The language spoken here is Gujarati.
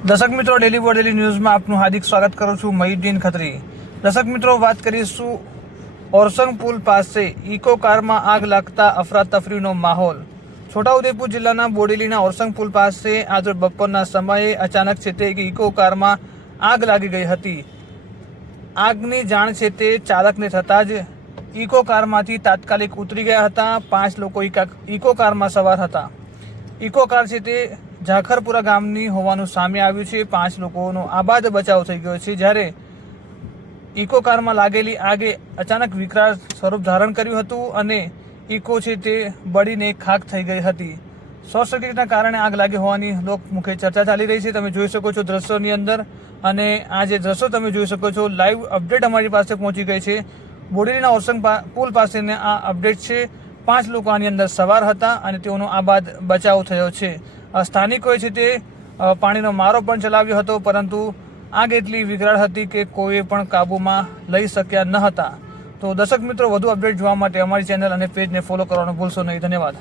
દર્શક મિત્રો, ડેલી બોડેલી ન્યૂઝમાં આપનું હાર્દિક સ્વાગત કરું છું. મયુદ્દીન ખત્રી. દર્શક મિત્રો, વાત કરીશું ઓરસંગ પુલ પાસે ઇકો કારમાં આગ લાગતા અફરાતફરીનો માહોલ. છોટાઉદેપુર જિલ્લાના બોડેલીના ઓરસંગ પુલ પાસે આજે બપોરના સમયે અચાનક છે તે ઇકો કારમાં આગ લાગી ગઈ હતી. આગની જાણ છે તે ચાલકને થતાં જ ઇકો કારમાંથી તાત્કાલિક ઉતરી ગયા હતા. 5 લોકો ઇકો કારમાં સવાર હતા. ઇકો કાર છે તે ઝાખરપુરા ગામની હોવાનું સામે આવ્યું છે. 5 લોકોનો આબાદ બચાવ થઈ ગયો છે, જ્યારે ઇકો કારમાં લાગેલી આગે અચાનક વિકરાળ સ્વરૂપ ધારણ કર્યું હતું અને ઇકો છે તે બળીને ખાખ થઈ ગઈ હતી. શોર્ટ સર્કિટના કારણે આગ લાગી હોવાની લોકમુખે ચર્ચા ચાલી રહી છે. તમે જોઈ શકો છો દ્રશ્યોની અંદર, અને આ જે દ્રશ્યો તમે જોઈ શકો છો, લાઈવ અપડેટ અમારી પાસે પહોંચી ગઈ છે. બોડેલીના ઓરસંગ પુલ પાસેના આ અપડેટ છે. 5 લોકો આની અંદર સવાર હતા અને તેઓનો આબાદ બચાવ થયો છે. સ્થાનિકોએ છે તે પાણીનો મારો પણ ચલાવ્યો હતો, પરંતુ આગ એટલી વિકરાળ હતી કે કોઈ પણ કાબૂમાં લઈ શક્યા ન હતા. તો દર્શક મિત્રો, વધુ અપડેટ જોવા માટે અમારી ચેનલ અને પેજને ફોલો કરવાનું ભૂલશો નહીં. ધન્યવાદ.